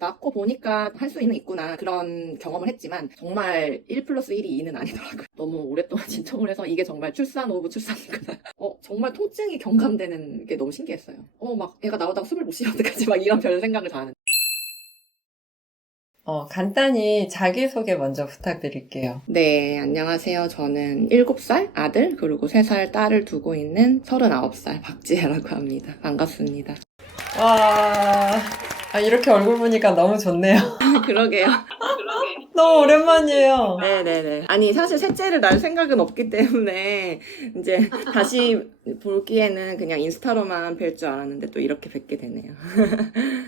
낳고 보니까 할 수 있구나 그런 경험을 했지만 정말 1+1이 2는 아니더라고요. 너무 오랫동안 진통을 해서 이게 정말 출산 오브 출산이구나. 정말 통증이 경감되는 게 너무 신기했어요. 막 애가 나오다가 숨을 못 쉬어 어떡하지 막 이런 별 생각을 다 하는. 간단히 자기소개 먼저 부탁드릴게요. 네, 안녕하세요. 저는 7살 아들 그리고 3살 딸을 두고 있는 39살 박지혜라고 합니다. 반갑습니다. 와, 이렇게 얼굴 보니까 너무 좋네요. 그러게요. 너무 오랜만이에요. 네네네. 아니, 사실 셋째를 낳을 생각은 없기 때문에, 이제 다시 보기에는 그냥 인스타로만 뵐 줄 알았는데 또 이렇게 뵙게 되네요.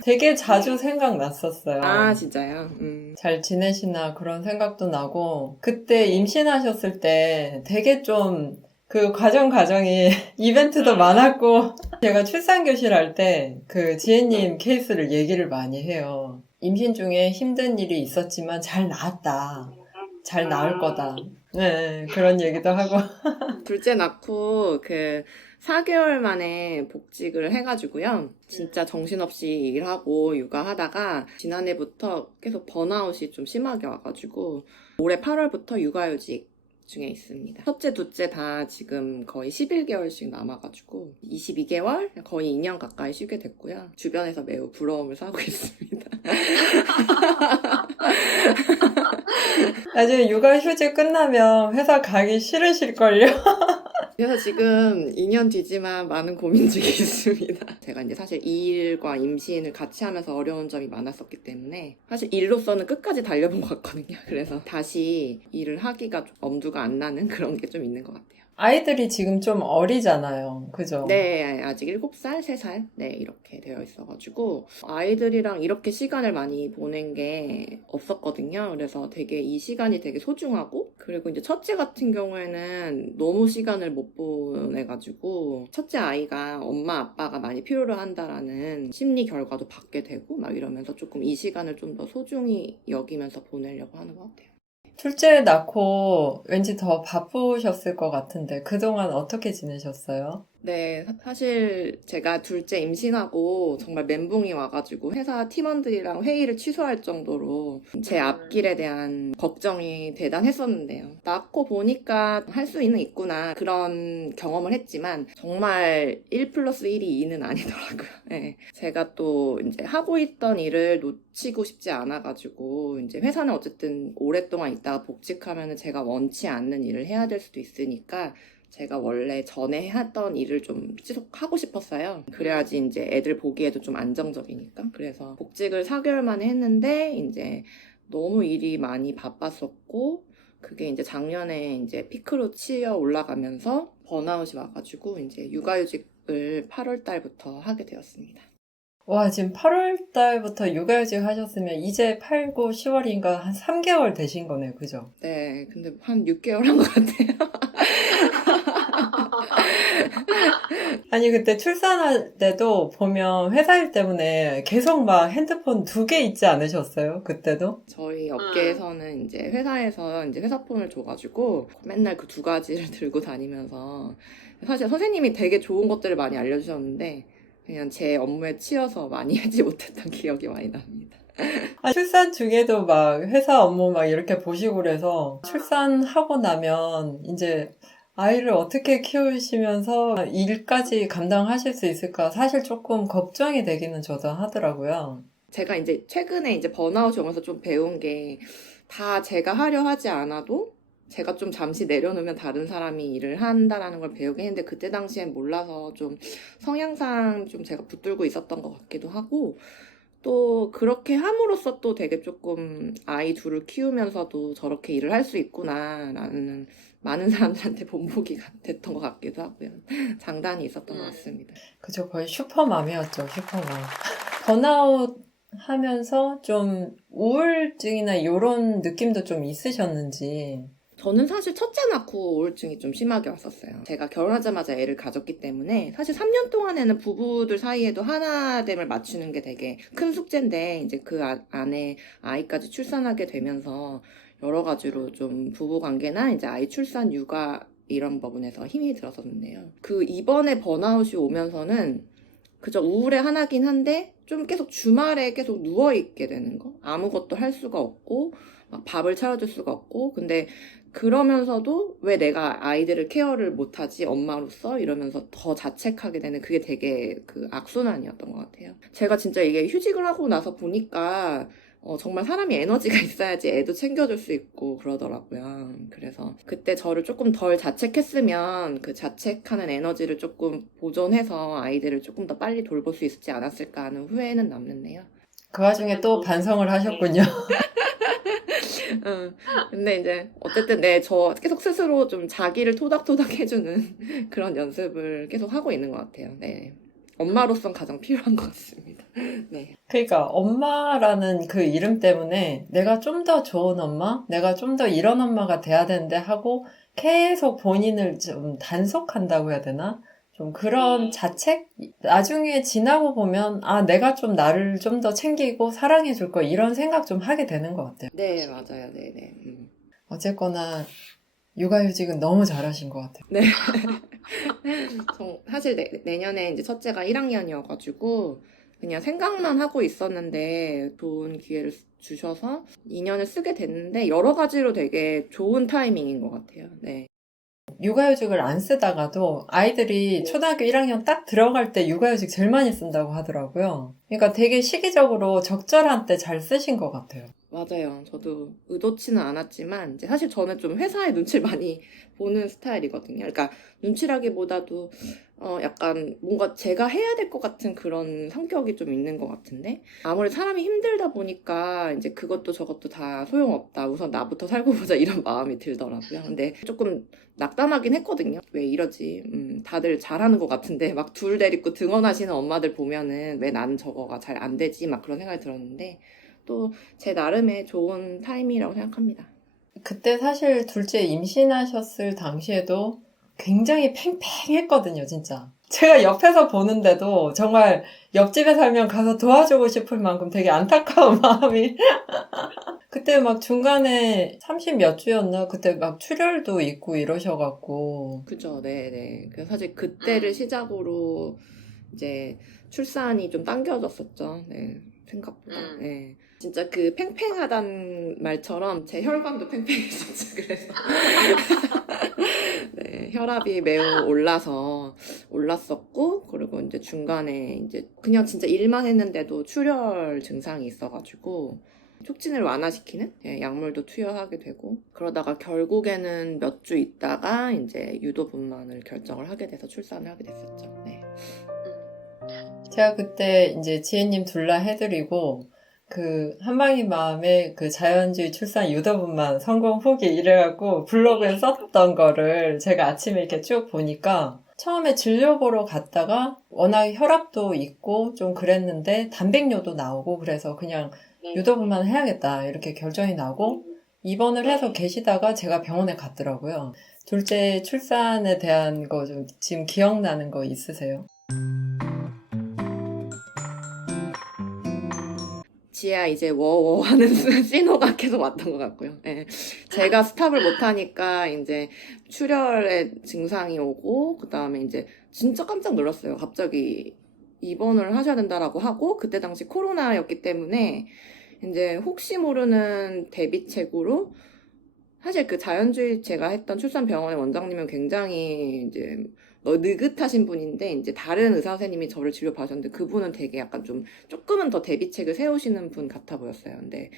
되게 자주 생각났었어요. 아, 진짜요? 잘 지내시나 그런 생각도 나고, 그때 임신하셨을 때 되게 좀 그 과정이 이벤트도 많았고, 제가 출산교실 할 때 그 지혜님 케이스를 얘기를 많이 해요. 임신 중에 힘든 일이 있었지만 잘 나았다. 잘 나을 거다. 네, 그런 얘기도 하고. 둘째 낳고 4개월 만에 복직을 해가지고요. 진짜 정신없이 일하고 육아하다가 지난해부터 계속 번아웃이 좀 심하게 와가지고 올해 8월부터 육아휴직 중에 있습니다. 첫째, 둘째 다 지금 거의 11개월씩 남아가지고 22개월? 거의 2년 가까이 쉬게 됐고요. 주변에서 매우 부러움을 사고 있습니다. 나중에 육아휴직 끝나면 회사 가기 싫으실걸요? 그래서 지금 2년 뒤지만 많은 고민 중에 있습니다. 제가 이제 사실 일과 임신을 같이 하면서 어려운 점이 많았었기 때문에 사실 일로서는 끝까지 달려본 것 같거든요. 그래서 다시 일을 하기가 좀 엄두가 안 나는 그런 게 좀 있는 것 같아요. 아이들이 지금 좀 어리잖아요. 그죠? 네, 아직 7살, 3살, 네, 이렇게 되어 있어가지고, 아이들이랑 이렇게 시간을 많이 보낸 게 없었거든요. 그래서 되게 이 시간이 되게 소중하고, 그리고 이제 첫째 같은 경우에는 너무 시간을 못 보내가지고, 첫째 아이가 엄마, 아빠가 많이 필요로 한다라는 심리 결과도 받게 되고, 막 이러면서 조금 이 시간을 좀 더 소중히 여기면서 보내려고 하는 것 같아요. 둘째 낳고 왠지 더 바쁘셨을 것 같은데 그동안 어떻게 지내셨어요? 네, 사실 제가 둘째 임신하고 정말 멘붕이 와가지고 회사 팀원들이랑 회의를 취소할 정도로 제 앞길에 대한 걱정이 대단했었는데요. 낳고 보니까 할 수 있구나 그런 경험을 했지만 정말 1+1이 2는 아니더라고요. 네. 제가 또 이제 하고 있던 일을 놓치고 싶지 않아가지고 이제 회사는 어쨌든 오랫동안 있다가 복직하면 제가 원치 않는 일을 해야 될 수도 있으니까 제가 원래 전에 했던 일을 좀 지속하고 싶었어요. 그래야지 이제 애들 보기에도 좀 안정적이니까. 그래서 복직을 4개월 만에 했는데 이제 너무 일이 많이 바빴었고 그게 이제 작년에 이제 피크로 치어 올라가면서 번아웃이 와가지고 이제 육아휴직을 8월 달부터 하게 되었습니다. 와, 지금 8월 달부터 육아휴직 하셨으면 이제 8, 9, 10월인가 한 3개월 되신 거네요. 그죠? 네, 근데 한 6개월 한 것 같아요. 아니, 그때 출산할 때도 보면 회사 일 때문에 계속 막 핸드폰 2개 있지 않으셨어요? 그때도? 저희 업계에서는 이제 회사에서 이제 회사폰을 줘가지고 맨날 그 2가지를 들고 다니면서 사실 선생님이 되게 좋은 것들을 많이 알려주셨는데 그냥 제 업무에 치여서 많이 하지 못했던 기억이 많이 납니다. 출산 중에도 막 회사 업무 막 이렇게 보시고 그래서 출산하고 나면 이제 아이를 어떻게 키우시면서 일까지 감당하실 수 있을까 사실 조금 걱정이 되기는 저도 하더라고요. 제가 이제 최근에 이제 번아웃이 오면서 좀 배운 게 다 제가 하려 하지 않아도 제가 좀 잠시 내려놓으면 다른 사람이 일을 한다라는 걸 배우긴 했는데 그때 당시엔 몰라서 좀 성향상 좀 제가 붙들고 있었던 것 같기도 하고 또 그렇게 함으로써 또 되게 조금 아이 둘을 키우면서도 저렇게 일을 할 수 있구나라는 많은 사람들한테 본보기가 됐던 것 같기도 하고요. 장단이 있었던 것 같습니다. 그죠, 거의 슈퍼맘이었죠, 슈퍼맘. 번아웃 하면서 좀 우울증이나 이런 느낌도 좀 있으셨는지. 저는 사실 첫째 낳고 우울증이 좀 심하게 왔었어요. 제가 결혼하자마자 애를 가졌기 때문에 사실 3년 동안에는 부부들 사이에도 하나됨을 맞추는 게 되게 큰 숙제인데 이제 그 안에 아이까지 출산하게 되면서 여러 가지로 좀 부부 관계나 이제 아이 출산 육아 이런 부분에서 힘이 들었었는데요. 그 이번에 번아웃이 오면서는 그저 우울해 하나긴 한데 좀 계속 주말에 계속 누워있게 되는 거. 아무것도 할 수가 없고 막 밥을 차려줄 수가 없고 근데 그러면서도 왜 내가 아이들을 케어를 못하지 엄마로서 이러면서 더 자책하게 되는 그게 되게 그 악순환이었던 것 같아요. 제가 진짜 이게 휴직을 하고 나서 보니까 정말 사람이 에너지가 있어야지 애도 챙겨줄 수 있고 그러더라고요. 그래서 그때 저를 조금 덜 자책했으면 그 자책하는 에너지를 조금 보존해서 아이들을 조금 더 빨리 돌볼 수 있지 않았을까 하는 후회는 남는데요. 그 와중에 또 반성을 하셨군요. 근데 이제 어쨌든 저 계속 스스로 좀 자기를 토닥토닥 해주는 그런 연습을 계속 하고 있는 것 같아요. 네. 엄마로선 가장 필요한 것 같습니다. 네. 그러니까 엄마라는 그 이름 때문에 내가 좀 더 좋은 엄마? 내가 좀 더 이런 엄마가 돼야 되는데 하고 계속 본인을 좀 단속한다고 해야 되나? 좀 그런 자책? 나중에 지나고 보면 아 내가 좀 나를 좀 더 챙기고 사랑해 줄 거 이런 생각 좀 하게 되는 것 같아요. 네, 맞아요. 네네. 어쨌거나 육아휴직은 너무 잘하신 것 같아요. 네. 사실 내년에 이제 첫째가 1학년이어가지고 그냥 생각만 하고 있었는데 좋은 기회를 주셔서 2년을 쓰게 됐는데 여러 가지로 되게 좋은 타이밍인 것 같아요. 네. 육아휴직을 안 쓰다가도 아이들이 초등학교 1학년 딱 들어갈 때 육아휴직 제일 많이 쓴다고 하더라고요. 그러니까 되게 시기적으로 적절한 때 잘 쓰신 것 같아요. 맞아요. 저도 의도치는 않았지만 이제 사실 저는 좀 회사의 눈치를 많이 보는 스타일이거든요. 그러니까 눈치라기보다도 약간 뭔가 제가 해야 될 것 같은 그런 성격이 좀 있는 것 같은데 아무래도 사람이 힘들다 보니까 이제 그것도 저것도 다 소용없다. 우선 나부터 살고 보자 이런 마음이 들더라고요. 근데 조금 낙담하긴 했거든요. 왜 이러지? 다들 잘하는 것 같은데 막 둘 데리고 등원하시는 엄마들 보면은 왜 나는 저거가 잘 안 되지? 막 그런 생각이 들었는데 또 제 나름의 좋은 타임이라고 생각합니다. 그때 사실 둘째 임신하셨을 당시에도 굉장히 팽팽했거든요, 진짜. 제가 옆에서 보는데도 정말 옆집에 살면 가서 도와주고 싶을 만큼 되게 안타까운 마음이. 그때 막 중간에 30 몇 주였나? 그때 막 출혈도 있고 이러셔갖고. 그죠, 네네. 그래서 사실 그때를 시작으로 이제 출산이 좀 당겨졌었죠. 네, 생각보다. 네. 진짜 그 팽팽하단 말처럼 제 혈관도 팽팽했었죠. 그래서 네, 혈압이 매우 올랐었고 그리고 이제 중간에 이제 그냥 진짜 일만 했는데도 출혈 증상이 있어가지고 촉진을 완화시키는 약물도 투여하게 되고 그러다가 결국에는 몇 주 있다가 이제 유도분만을 결정을 하게 돼서 출산을 하게 됐었죠. 네. 제가 그때 이제 지혜님 둘라 해드리고 그 한방의 마음에 그 자연주의 출산 유도분만 성공 후기 이래갖고 블로그에 썼던 거를 제가 아침에 이렇게 쭉 보니까 처음에 진료 보러 갔다가 워낙 혈압도 있고 좀 그랬는데 단백뇨도 나오고 그래서 그냥 유도분만 해야겠다 이렇게 결정이 나고 입원을 해서 계시다가 제가 병원에 갔더라고요. 둘째 출산에 대한 거 좀 지금 기억나는 거 있으세요? 지혜야 이제 워워 하는 신호가 계속 왔던 것 같고요. 네. 제가 스탑을 못하니까 이제 출혈의 증상이 오고 그 다음에 이제 진짜 깜짝 놀랐어요. 갑자기 입원을 하셔야 된다라고 하고 그때 당시 코로나였기 때문에 이제 혹시 모르는 대비책으로 사실 그 자연주의 제가 했던 출산병원의 원장님은 굉장히 이제 느긋하신 분인데 이제 다른 의사 선생님이 저를 진료 받으셨는데 그분은 되게 약간 좀 조금은 더 대비책을 세우시는 분 같아 보였어요. 근데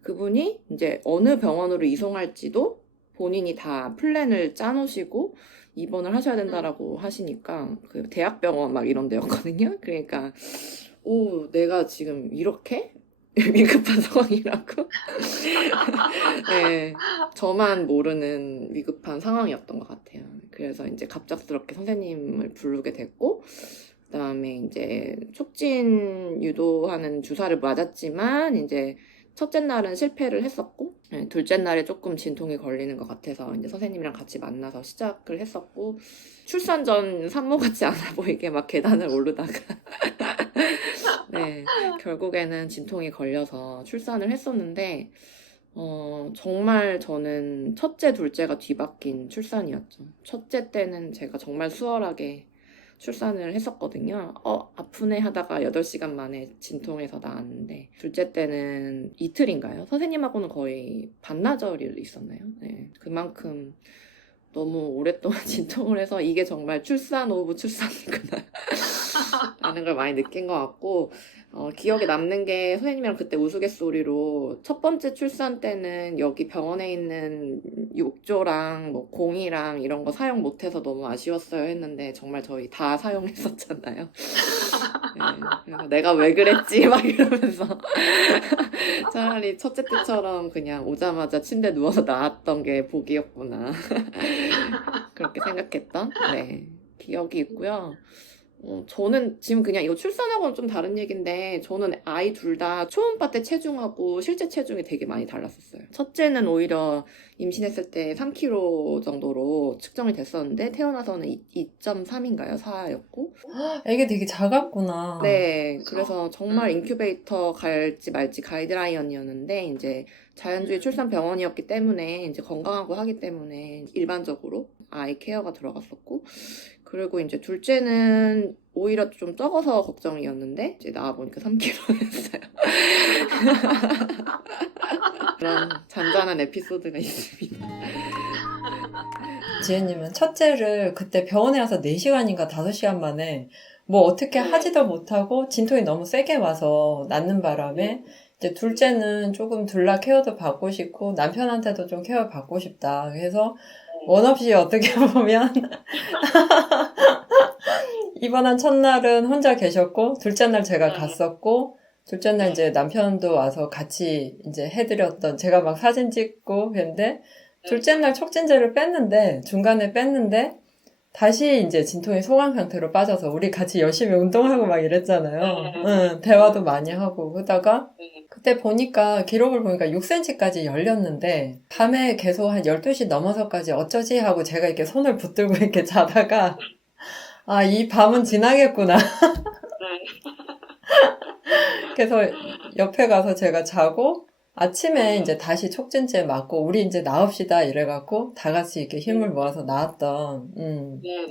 그분이 이제 어느 병원으로 이송할지도 본인이 다 플랜을 짜놓으시고 입원을 하셔야 된다라고 하시니까 그 대학병원 막 이런 데였거든요. 그러니까 오 내가 지금 이렇게 위급한 상황이라고? 네, 저만 모르는 위급한 상황이었던 것 같아요. 그래서 이제 갑작스럽게 선생님을 부르게 됐고, 그 다음에 이제 촉진 유도하는 주사를 맞았지만, 이제 첫째 날은 실패를 했었고, 네, 둘째 날에 조금 진통이 걸리는 것 같아서 이제 선생님이랑 같이 만나서 시작을 했었고, 출산 전 산모 같지 않아 보이게 막 계단을 오르다가, 네, 결국에는 진통이 걸려서 출산을 했었는데, 정말 저는 첫째, 둘째가 뒤바뀐 출산이었죠. 첫째 때는 제가 정말 수월하게 출산을 했었거든요. 아프네 하다가 8시간 만에 진통해서 나왔는데, 둘째 때는 이틀인가요? 선생님하고는 거의 반나절이 있었나요? 네. 그만큼 너무 오랫동안 진통을 해서 이게 정말 출산 오브 출산이구나 라는 걸 많이 느낀 것 같고, 기억에 남는 게 선생님이랑 그때 우스갯소리로 첫 번째 출산 때는 여기 병원에 있는 욕조랑 뭐 공이랑 이런 거 사용 못해서 너무 아쉬웠어요 했는데 정말 저희 다 사용했었잖아요. 네, 그래서 내가 왜 그랬지 막 이러면서 차라리 첫째 때처럼 그냥 오자마자 침대 누워서 나왔던 게 복이었구나 그렇게 생각했던 네, 기억이 있고요. 저는 지금 그냥 이거 출산하고는 좀 다른 얘기인데, 저는 아이 둘 다 초음파 때 체중하고 실제 체중이 되게 많이 달랐었어요. 첫째는 오히려 임신했을 때 3kg 정도로 측정이 됐었는데, 태어나서는 2.3인가요? 4였고. 애기 되게 작았구나. 네, 그래서 정말 인큐베이터 갈지 말지 가이드라인이었는데, 이제 자연주의 출산 병원이었기 때문에, 이제 건강하고 하기 때문에 일반적으로 아이 케어가 들어갔었고, 그리고 이제 둘째는 오히려 좀 적어서 걱정이었는데 이제 나와보니까 3kg였어요. 그런 잔잔한 에피소드가 있습니다. 지혜님은 첫째를 그때 병원에 와서 4시간인가 5시간 만에 뭐 어떻게 하지도 못하고 진통이 너무 세게 와서 낳는 바람에 이제 둘째는 조금 둘라 케어도 받고 싶고 남편한테도 좀 케어 받고 싶다. 그래서 원 없이 어떻게 보면 입원한 첫날은 혼자 계셨고 둘째 날 제가 갔었고 둘째 날 이제 남편도 와서 같이 이제 해드렸던 제가 막 사진 찍고 그랬는데 둘째 날 촉진제를 뺐는데 중간에 뺐는데 다시 이제 진통이 소강 상태로 빠져서 우리 같이 열심히 운동하고 막 이랬잖아요. 응, 대화도 많이 하고 그러다가 그때 보니까 기록을 보니까 6cm까지 열렸는데 밤에 계속 한 12시 넘어서까지 어쩌지 하고 제가 이렇게 손을 붙들고 이렇게 자다가 아, 이 밤은 지나겠구나. 그래서 옆에 가서 제가 자고 아침에 이제 다시 촉진제 맞고 우리 이제 나옵시다 이래갖고 다 같이 이렇게 힘을 모아서 나왔던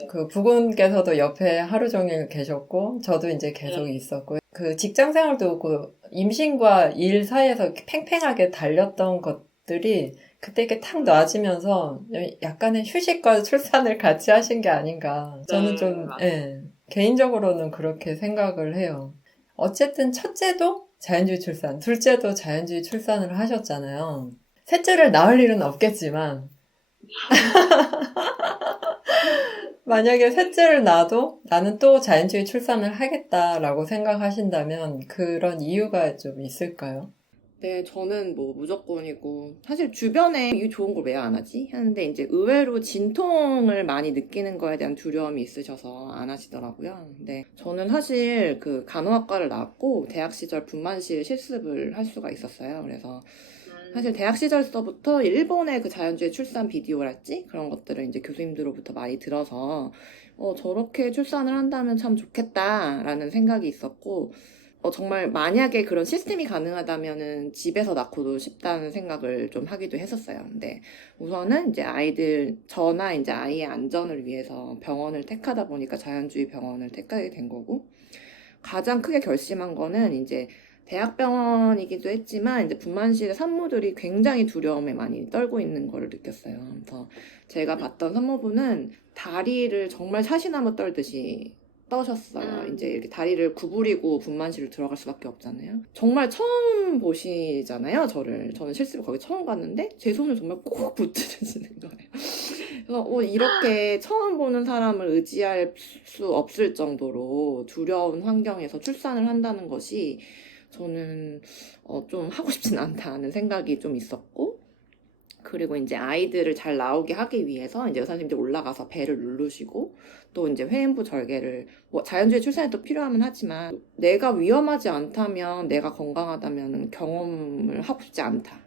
그 부군께서도 옆에 하루 종일 계셨고 저도 이제 계속 있었고 그 직장 생활도 그 임신과 일 사이에서 이렇게 팽팽하게 달렸던 것들이 그때 이렇게 탁 놔지면서 약간의 휴식과 출산을 같이 하신 게 아닌가. 저는 좀, 예, 개인적으로는 그렇게 생각을 해요. 어쨌든 첫째도 자연주의 출산, 둘째도 자연주의 출산을 하셨잖아요. 셋째를 낳을 일은 없겠지만, 만약에 셋째를 낳아도 나는 또 자연주의 출산을 하겠다라고 생각하신다면 그런 이유가 좀 있을까요? 네, 저는 뭐 무조건이고, 사실 주변에 이게 좋은 걸 왜 안 하지? 하는데 이제 의외로 진통을 많이 느끼는 거에 대한 두려움이 있으셔서 안 하시더라고요. 근데 저는 사실 그 간호학과를 나왔고 대학 시절 분만실 실습을 할 수가 있었어요. 그래서 사실 대학 시절서부터 일본의 그 자연주의 출산 비디오랄지 그런 것들을 이제 교수님들로부터 많이 들어서 저렇게 출산을 한다면 참 좋겠다라는 생각이 있었고, 정말 만약에 그런 시스템이 가능하다면은 집에서 낳고도 싶다는 생각을 좀 하기도 했었어요. 근데 우선은 이제 저나 이제 아이의 안전을 위해서 병원을 택하다 보니까 자연주의 병원을 택하게 된 거고, 가장 크게 결심한 거는 이제 대학병원이기도 했지만 이제 분만실의 산모들이 굉장히 두려움에 많이 떨고 있는 거를 느꼈어요. 그래서 제가 봤던 산모분은 다리를 정말 사시나무 떨듯이 떠셨어요. 이제 이렇게 다리를 구부리고 분만실을 들어갈 수밖에 없잖아요. 정말 처음 보시잖아요, 저를. 저는 실습을 거기 처음 갔는데 제 손을 정말 꼭 붙들으시는 거예요. 그래서 이렇게 처음 보는 사람을 의지할 수 없을 정도로 두려운 환경에서 출산을 한다는 것이 저는 좀 하고 싶진 않다는 생각이 좀 있었고, 그리고 이제 아이들을 잘 나오게 하기 위해서 이제 의사님들 올라가서 배를 누르시고 또 이제 회음부 절개를 뭐 자연주의 출산이 또 필요하면 하지만 내가 위험하지 않다면 내가 건강하다면 경험을 하고 싶지 않다.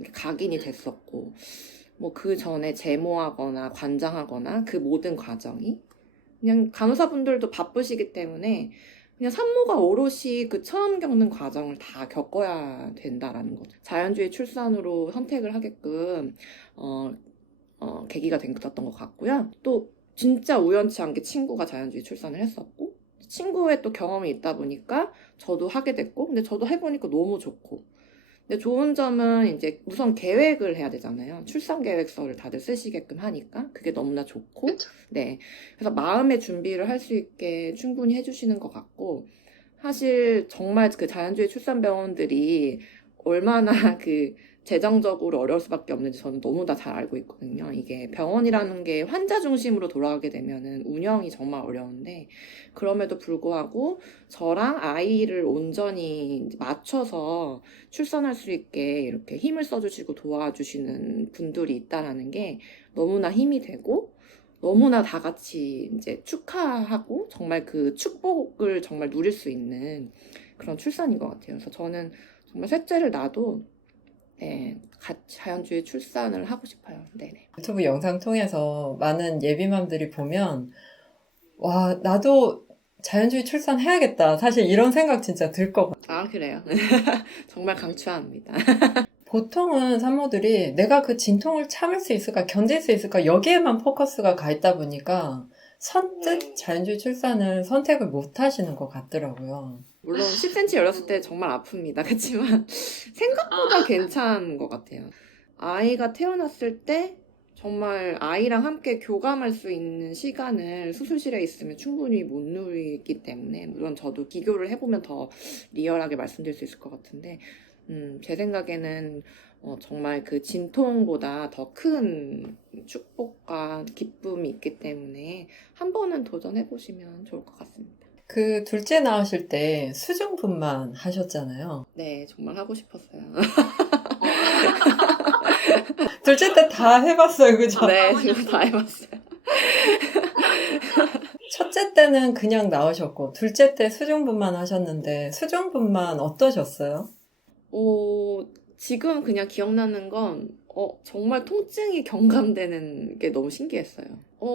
이렇게 각인이 됐었고 뭐 그 전에 제모하거나 관장하거나 그 모든 과정이 그냥 간호사분들도 바쁘시기 때문에 그냥 산모가 오롯이 그 처음 겪는 과정을 다 겪어야 된다라는 거죠. 자연주의 출산으로 선택을 하게끔 계기가 됐던 것 같고요. 또 진짜 우연치 않게 친구가 자연주의 출산을 했었고, 친구의 또 경험이 있다 보니까 저도 하게 됐고, 근데 저도 해보니까 너무 좋고. 근데 좋은 점은 이제 우선 계획을 해야 되잖아요. 출산 계획서를 다들 쓰시게끔 하니까 그게 너무나 좋고, 그쵸. 네. 그래서 마음의 준비를 할 수 있게 충분히 해주시는 것 같고, 사실 정말 그 자연주의 출산병원들이 얼마나 그 재정적으로 어려울 수밖에 없는지 저는 너무나 잘 알고 있거든요. 이게 병원이라는 게 환자 중심으로 돌아가게 되면은 운영이 정말 어려운데, 그럼에도 불구하고 저랑 아이를 온전히 맞춰서 출산할 수 있게 이렇게 힘을 써주시고 도와주시는 분들이 있다라는 게 너무나 힘이 되고, 너무나 다 같이 이제 축하하고 정말 그 축복을 정말 누릴 수 있는 그런 출산인 것 같아요. 그래서 저는 정말 셋째를 낳아도 네, 자연주의 출산을 하고 싶어요. 네네. 유튜브 영상 통해서 많은 예비맘들이 보면 와, 나도 자연주의 출산해야겠다. 사실 이런 생각 진짜 들 것 같아요. 아, 그래요? 정말 강추합니다. 보통은 산모들이 내가 그 진통을 참을 수 있을까, 견딜 수 있을까, 여기에만 포커스가 가 있다 보니까 선뜻 자연주의 출산을 선택을 못 하시는 것 같더라고요. 물론 10cm 열렸을 때 정말 아픕니다. 그렇지만 생각보다 괜찮은 것 같아요. 아이가 태어났을 때 정말 아이랑 함께 교감할 수 있는 시간을 수술실에 있으면 충분히 못 누리기 때문에, 물론 저도 비교를 해보면 더 리얼하게 말씀드릴 수 있을 것 같은데, 제 생각에는 정말 그 진통보다 더 큰 축복과 기쁨이 있기 때문에 한 번은 도전해보시면 좋을 것 같습니다. 그 둘째 낳으실 때 수중분만 하셨잖아요. 네, 정말 하고 싶었어요. 둘째 때 다 해봤어요, 그죠? 네, 지금 다 해봤어요. 첫째 때는 그냥 나으셨고, 둘째 때 수중분만 하셨는데, 수중분만 어떠셨어요? 지금 그냥 기억나는 건, 정말 통증이 경감되는 게 너무 신기했어요.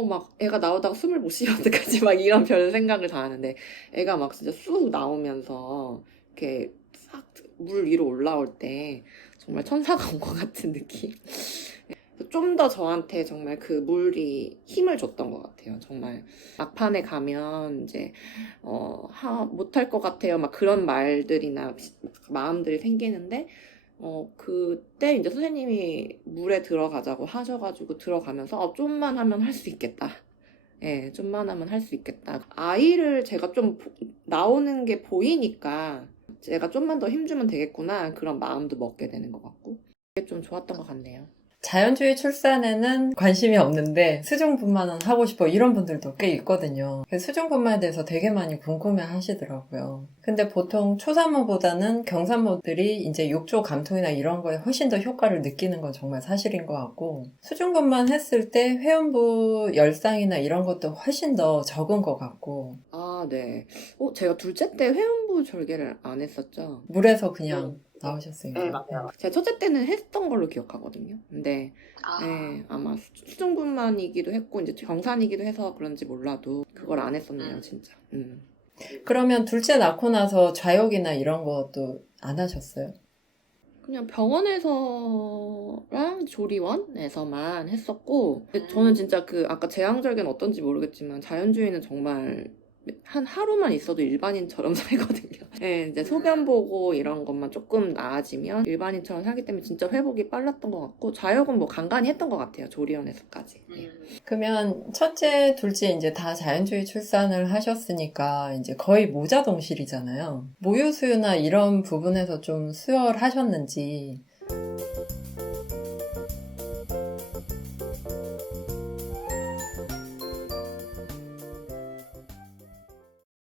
막 애가 나오다가 숨을 못 쉬면 어떡하지? 막 이런 별 생각을 다 하는데, 애가 막 진짜 쑥 나오면서, 이렇게 싹 물 위로 올라올 때, 정말 천사가 온 것 같은 느낌? 좀 더 저한테 정말 그 물이 힘을 줬던 것 같아요. 정말 막판에 가면 이제 못할 것 같아요. 막 그런 말들이나 마음들이 생기는데 그때 이제 선생님이 물에 들어가자고 하셔가지고 들어가면서 좀만 하면 할 수 있겠다. 예, 좀만 하면 할 수 있겠다. 아이를 제가 좀 나오는 게 보이니까 제가 좀만 더 힘주면 되겠구나. 그런 마음도 먹게 되는 것 같고 그게 좀 좋았던 것 같네요. 자연주의 출산에는 관심이 없는데 수중분만은 하고 싶어 이런 분들도 꽤 있거든요. 그래서 수중분만에 대해서 되게 많이 궁금해 하시더라고요. 근데 보통 초산모보다는 경산모들이 이제 욕조 감통이나 이런 거에 훨씬 더 효과를 느끼는 건 정말 사실인 것 같고, 수중분만 했을 때 회음부 열상이나 이런 것도 훨씬 더 적은 것 같고. 아, 네. 제가 둘째 때 회음부 절개를 안 했었죠. 물에서 그냥 나오셨으니까. 네, 맞아요. 제가 첫째 때는 했던 걸로 기억하거든요. 근데 네, 아마 수중분만이기도 했고 이제 경산이기도 해서 그런지 몰라도 그걸 안 했었네요, 진짜. 그러면 둘째 낳고 나서 좌욕이나 이런 것도 안 하셨어요? 그냥 병원에서랑 조리원에서만 했었고, 근데 저는 진짜 아까 제왕절개는 어떤지 모르겠지만 자연주의는 정말 한 하루만 있어도 일반인처럼 살거든요. 네, 이제 소변 보고 이런 것만 조금 나아지면 일반인처럼 살기 때문에 진짜 회복이 빨랐던 것 같고, 좌욕은 뭐 간간히 했던 것 같아요, 조리원에서까지. 네. 그러면 첫째, 둘째 이제 다 자연주의 출산을 하셨으니까 이제 거의 모자동실이잖아요. 모유수유나 이런 부분에서 좀 수혈하셨는지.